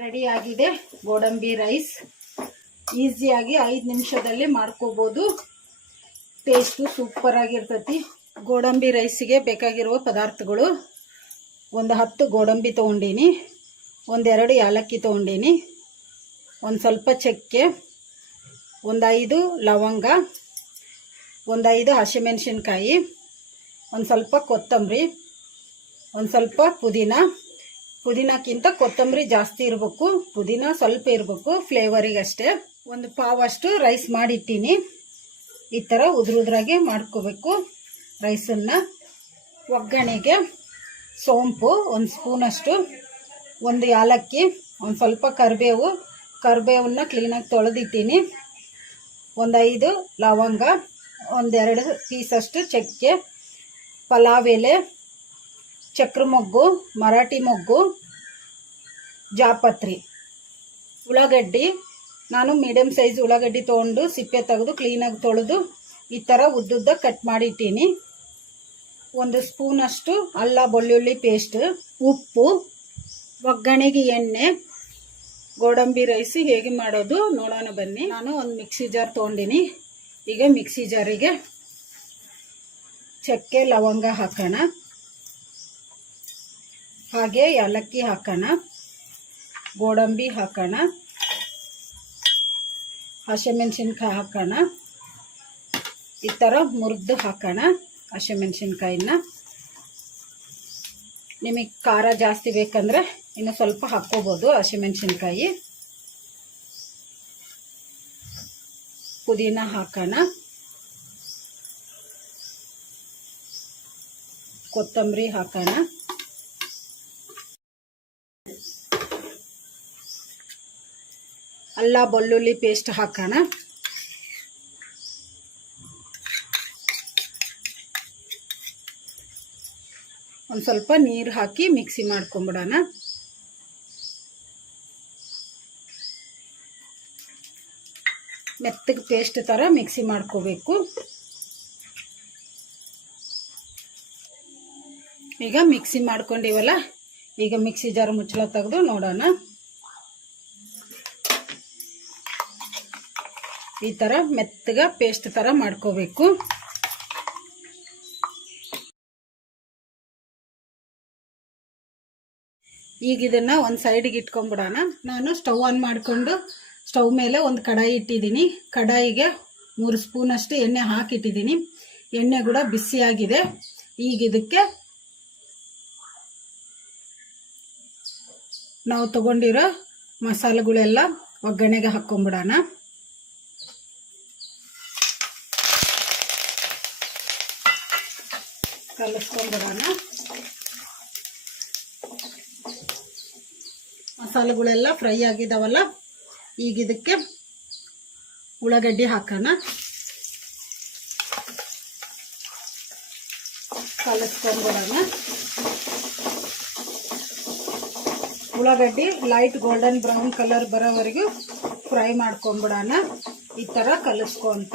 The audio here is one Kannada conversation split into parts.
ರೆಡಿ ಆಗಿದೆ ಗೋಡಂಬಿ ರೈಸ್. ಈಸಿಯಾಗಿ ಐದು ನಿಮಿಷದಲ್ಲಿ ಮಾಡ್ಕೋಬೋದು. ಟೇಸ್ಟು ಸೂಪರ್ ಆಗಿರ್ತತಿ. ಗೋಡಂಬಿ ರೈಸಿಗೆ ಬೇಕಾಗಿರುವ ಪದಾರ್ಥಗಳು. ಒಂದು ಹತ್ತು ಗೋಡಂಬಿ ತೊಗೊಂಡೀನಿ. ಒಂದೆರಡು ಯಾಲಕ್ಕಿ ತೊಗೊಂಡೀನಿ. ಒಂದು ಸ್ವಲ್ಪ ಚಕ್ಕೆ. ಒಂದು ಐದು ಲವಂಗ, ಒಂದೈದು ಹಸಿಮೆಣಸಿನ್ಕಾಯಿ, ಒಂದು ಸ್ವಲ್ಪ ಕೊತ್ತಂಬರಿ, ಒಂದು ಸ್ವಲ್ಪ ಪುದೀನ. ಪುದೀನಕ್ಕಿಂತ ಕೊತ್ತಂಬರಿ ಜಾಸ್ತಿ ಇರಬೇಕು. ಪುದೀನ ಸ್ವಲ್ಪ ಇರಬೇಕು ಫ್ಲೇವರಿಗಷ್ಟೇ. ಒಂದು ಪಾವಷ್ಟು ರೈಸ್ ಮಾಡಿಟ್ಟಿನಿ. ಈ ಥರ ಉದ್ರ ಉದ್ರಾಗೆ ಮಾಡ್ಕೋಬೇಕು. ರೈಸನ್ನು ಒಗ್ಗರಣೆಗೆ ಸೋಂಪು, ಒಂದು ಸ್ಪೂನಷ್ಟು, ಒಂದು ಯಾಲಕ್ಕಿ, ಒಂದು ಸ್ವಲ್ಪ ಕರಿಬೇವು. ಕರಿಬೇವನ್ನ ಕ್ಲೀನಾಗಿ ತೊಳೆದಿಟ್ಟಿನಿ. ಒಂದು ಐದು ಲವಂಗ, ಒಂದೆರಡು ಪೀಸಷ್ಟು ಚಕ್ಕೆ, ಪಲಾವ್ ಎಲೆ, ಚಕ್ರ ಮೊಗ್ಗು, ಮರಾಠಿ ಮೊಗ್ಗು, ಜಾಪತ್ರಿ. ಉಳ್ಳಾಗಡ್ಡಿ, ನಾನು ಮೀಡಿಯಮ್ ಸೈಜ್ ಉಳ್ಳಾಗಡ್ಡಿ ತೊಗೊಂಡು ಸಿಪ್ಪೆ ತೆಗೆದು ಕ್ಲೀನಾಗಿ ತೊಳೆದು ಈ ಥರ ಉದ್ದುದ್ದ ಕಟ್ ಮಾಡಿಟ್ಟೀನಿ. ಒಂದು ಸ್ಪೂನಷ್ಟು ಅಲ್ಲ, ಬೆಳ್ಳುಳ್ಳಿ ಪೇಸ್ಟ್, ಉಪ್ಪು, ಒಗ್ಗರಣೆಗೆ ಎಣ್ಣೆ ಗೋಡಂಬಿ ರೈಸ್ ಹೇಗೆ ಮಾಡೋದು ನೋಡೋಣ ಬನ್ನಿ. ನಾನು ಒಂದು ಮಿಕ್ಸಿ ಜಾರ್ ತೊಗೊಂಡಿನಿ. ಈಗ ಮಿಕ್ಸಿ ಜಾರಿಗೆ ಚಕ್ಕೆ, ಲವಂಗ ಹಾಕೋಣ. ಹಾಗೆ ಏಲಕ್ಕಿ ಹಾಕೋಣ. ಗೋಡಂಬಿ ಹಾಕೋಣ. ಹಸಿಮೆಣಸಿನ್ಕಾಯಿ ಹಾಕೋಣ. ಈ ಥರ ಮುರಿದು ಹಾಕೋಣ ಹಸಿಮೆಣಸಿನ್ಕಾಯಿನ. ನಿಮಗೆ ಖಾರ ಜಾಸ್ತಿ ಬೇಕಂದ್ರೆ ಇನ್ನು ಸ್ವಲ್ಪ ಹಾಕ್ಕೋಬೋದು ಹಸಿಮೆಣಸಿನ್ಕಾಯಿ. ಪುದೀನ ಹಾಕೋಣ. ಕೊತ್ತಂಬರಿ ಹಾಕೋಣ. ಅಲ್ಲ, ಬೆಳ್ಳುಳ್ಳಿ ಪೇಸ್ಟ್ ಹಾಕೋಣ. ಒಂದು ಸ್ವಲ್ಪ ನೀರು ಹಾಕಿ ಮಿಕ್ಸಿ ಮಾಡ್ಕೊಂಬಿಡೋಣ. ಮೆತ್ತಗೆ ಪೇಸ್ಟ್ ಥರ ಮಿಕ್ಸಿ ಮಾಡ್ಕೋಬೇಕು. ಈಗ ಮಿಕ್ಸಿ ಮಾಡ್ಕೊಂಡಿವಲ್ಲ, ಈಗ ಮಿಕ್ಸಿ ಜಾರ್ ಮುಚ್ಚಳ ತೆಗೆದು ನೋಡೋಣ. ಈ ಥರ ಮೆತ್ತಗೆ ಪೇಸ್ಟ್ ಥರ ಮಾಡ್ಕೋಬೇಕು. ಈಗ ಇದನ್ನ ಒಂದು ಸೈಡಿಗೆ ಇಟ್ಕೊಂಡ್ಬಿಡೋಣ. ನಾನು ಸ್ಟವ್ ಆನ್ ಮಾಡಿಕೊಂಡು ಸ್ಟವ್ ಮೇಲೆ ಒಂದು ಕಡಾಯಿ ಇಟ್ಟಿದ್ದೀನಿ. ಕಡಾಯಿಗೆ ಮೂರು ಸ್ಪೂನಷ್ಟು ಎಣ್ಣೆ ಹಾಕಿಟ್ಟಿದ್ದೀನಿ. ಎಣ್ಣೆ ಕೂಡ ಬಿಸಿಯಾಗಿದೆ ಈಗ ಇದಕ್ಕೆ ನಾವು ತಗೊಂಡಿರೋ ಮಸಾಲೆಗಳೆಲ್ಲ ಒಗ್ಗರಣೆಗೆ ಹಾಕ್ಕೊಂಬಿಡೋಣ ಕಲಿಸ್ಕೊಂಡ್ಬಿಡೋಣ. ಮಸಾಲೆಗಳೆಲ್ಲ ಫ್ರೈ ಆಗಿದಾವಲ್ಲ, ಈಗ ಇದಕ್ಕೆ ಉಳ್ಳಾಗಡ್ಡಿ ಹಾಕೋಣ. ಕಲಿಸ್ಕೊಂಡ್ಬಿಡೋಣ ಉಳ್ಳಾಗಡ್ಡಿ ಲೈಟ್ ಗೋಲ್ಡನ್ ಬ್ರೌನ್ ಕಲರ್ ಬರೋವರೆಗೂ ಫ್ರೈ ಮಾಡ್ಕೊಂಡ್ಬಿಡೋಣ ಈ ಥರ ಕಲಿಸ್ಕೊಂತ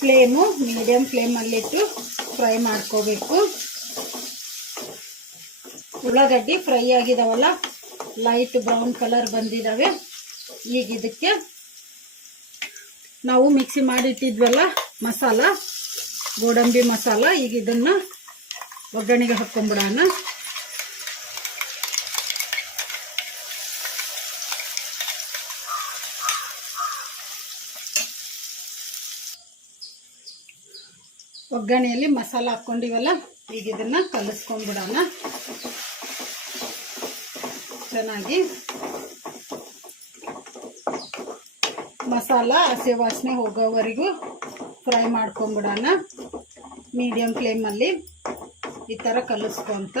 ಫ್ಲೇಮು ಮೀಡಿಯಮ್ ಫ್ಲೇಮಲ್ಲಿಟ್ಟು ಫ್ರೈ ಮಾಡ್ಕೋಬೇಕು. ಉಳ್ಳಾಗಡ್ಡಿ ಫ್ರೈ ಆಗಿದಾವಲ್ಲ ಲೈಟ್ ಬ್ರೌನ್ ಕಲರ್ ಬಂದಿದ್ದಾವೆ ಈಗ ಇದಕ್ಕೆ ನಾವು ಮಿಕ್ಸಿ ಮಾಡಿಟ್ಟಿದ್ವಲ್ಲ ಮಸಾಲ, ಗೋಡಂಬಿ ಮಸಾಲ, ಈಗ ಇದನ್ನ ಒಗ್ಗರಣೆಗೆ ಹಾಕ್ಕೊಂಬಿಡೋಣ. ಒಗ್ಗರಣೆಯಲ್ಲಿ ಮಸಾಲ ಹಾಕ್ಕೊಂಡಿವಲ್ಲ, ಈಗ ಇದನ್ನ ಕಲಿಸ್ಕೊಂಡ್ಬಿಡೋಣ ಚೆನ್ನಾಗಿ ಮಸಾಲ, ಹಸಿ ವಾಸನೆ ಹೋಗೋವರೆಗೂ ಫ್ರೈ ಮಾಡ್ಕೊಂಬಿಡೋಣ. ಮೀಡಿಯಂ ಫ್ಲೇಮಲ್ಲಿ ಈ ಥರ ಕಲಿಸ್ಕೊಂತ.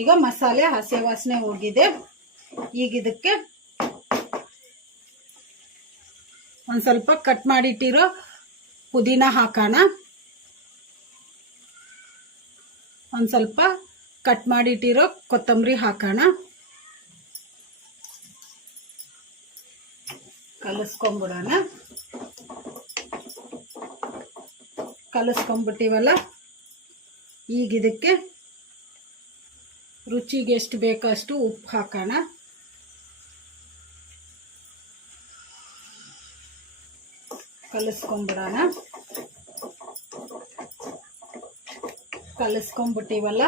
ಈಗ ಮಸಾಲೆ ಹಸಿ ವಾಸನೆ ಹೋಗಿದೆ. ಈಗ ಇದಕ್ಕೆ ಒಂದು ಸ್ವಲ್ಪ ಕಟ್ ಮಾಡಿಟ್ಟಿರೋ ಪುದೀನ ಹಾಕೋಣ. ಒಂದು ಸ್ವಲ್ಪ ಕಟ್ ಮಾಡಿಟ್ಟಿರೋ ಕೊತ್ತಂಬರಿ ಹಾಕೋಣ. ಕಲಸ್ಕೊಂಬಿಡೋಣ. ಕಲಿಸ್ಕೊಂಬಿಟ್ಟಿವಲ್ಲ, ಈಗ ಇದಕ್ಕೆ ರುಚಿಗೆ ಎಷ್ಟು ಬೇಕೋ ಅಷ್ಟು ಉಪ್ಪು ಹಾಕೋಣ. ಕಲಸ್ಕೊಂಬಿಡೋಣ. ಕಲಿಸ್ಕೊಂಬಿಟ್ಟಿವಲ್ಲ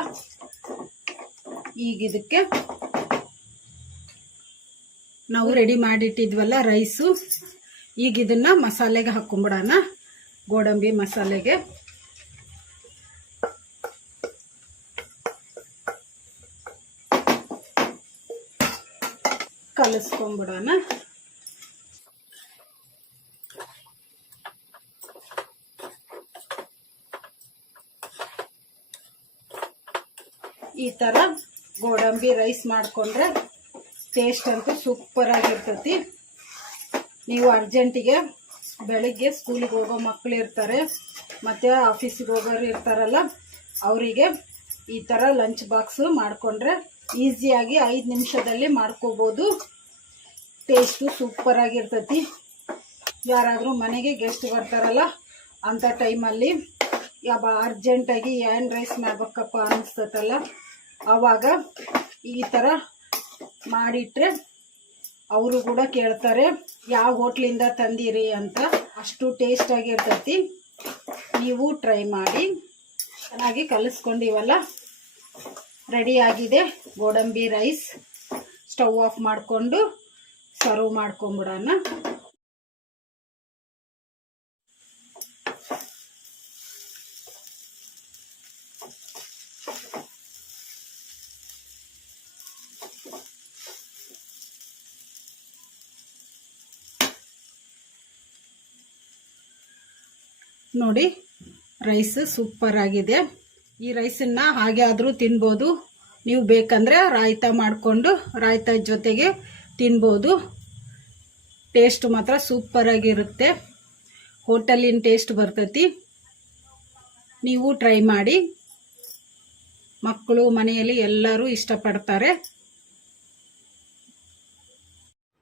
ಈಗ ಇದಕ್ಕೆ ನಾವು ರೆಡಿ ಮಾಡಿಟ್ಟಿದ್ವಲ್ಲ ರೈಸು ಈಗ ಇದನ್ನ ಮಸಾಲೆಗೆ ಹಾಕೊಂಬಿಡೋಣ. ಗೋಡಂಬಿ ಮಸಾಲೆಗೆ. ಕಲಸ್ಕೊಂಬಿಡೋಣ. ಈ ಥರ ಗೋಡಂಬಿ ರೈಸ್ ಮಾಡಿಕೊಂಡ್ರೆ ಟೇಸ್ಟ್ ಅಂತೂ ಸೂಪರ್ ಆಗಿರ್ತೈತಿ. ನೀವು ಅರ್ಜೆಂಟಿಗೆ ಬೆಳಿಗ್ಗೆ ಸ್ಕೂಲಿಗೆ ಹೋಗೋ ಮಕ್ಕಳು ಇರ್ತಾರೆ, ಮತ್ತು ಆಫೀಸಿಗೆ ಹೋಗೋರು ಇರ್ತಾರಲ್ಲ, ಅವರಿಗೆ ಈ ಥರ ಲಂಚ್ ಬಾಕ್ಸು ಮಾಡಿಕೊಂಡ್ರೆ ಈಸಿಯಾಗಿ ಐದು ನಿಮಿಷದಲ್ಲಿ ಮಾಡ್ಕೋಬೋದು. ಟೇಸ್ಟು ಸೂಪರ್ ಆಗಿರ್ತೈತಿ. ಯಾರಾದರೂ ಮನೆಗೆ ಗೆಸ್ಟ್ ಬರ್ತಾರಲ್ಲ ಅಂಥ ಟೈಮಲ್ಲಿ ಯಾವ ಅರ್ಜೆಂಟಾಗಿ ಏನು ರೈಸ್ ಮಾಡ್ಬೇಕಪ್ಪ ಅನಿಸ್ತೈತಲ್ಲ ಆವಾಗ ಈ ಥರ ಮಾಡಿಟ್ರೆ ಅವರು ಕೂಡ ಕೇಳ್ತಾರೆ, ಯಾವ ಹೋಟ್ಲಿಂದ ತಂದಿರಿ ಅಂತ? ಅಷ್ಟು ಟೇಸ್ಟಾಗಿರ್ತೈತಿ ನೀವು ಟ್ರೈ ಮಾಡಿ, ಚೆನ್ನಾಗಿ ಕಲಿಸ್ಕೊಂಡಿವಲ್ಲ? ರೆಡಿ ಆಗಿದೆ. ಗೋಡಂಬಿ ರೈಸ್ ಸ್ಟವ್ ಆಫ್ ಮಾಡಿಕೊಂಡು ಸರ್ವ್ ಮಾಡ್ಕೊಂಬಿಡೋಣ. ನೋಡಿ ರೈಸ್ ಸೂಪರ್ ಆಗಿದೆ. ಈ ರೈಸನ್ನು ಹಾಗೆ ಆದರೂ ತಿನ್ಬೋದು. ನೀವು ಬೇಕಂದರೆ ರಾಯ್ತ ಮಾಡಿಕೊಂಡು ರಾಯ್ತ ಜೊತೆಗೆ ತಿನ್ಬೋದು. ಟೇಸ್ಟ್ ಮಾತ್ರ ಸೂಪರಾಗಿರುತ್ತೆ ಹೋಟೆಲಿನ ಟೇಸ್ಟ್ ಬರ್ತೈತಿ. ನೀವು ಟ್ರೈ ಮಾಡಿ. ಮಕ್ಕಳು ಮನೆಯಲ್ಲಿ ಎಲ್ಲರೂ ಇಷ್ಟಪಡ್ತಾರೆ.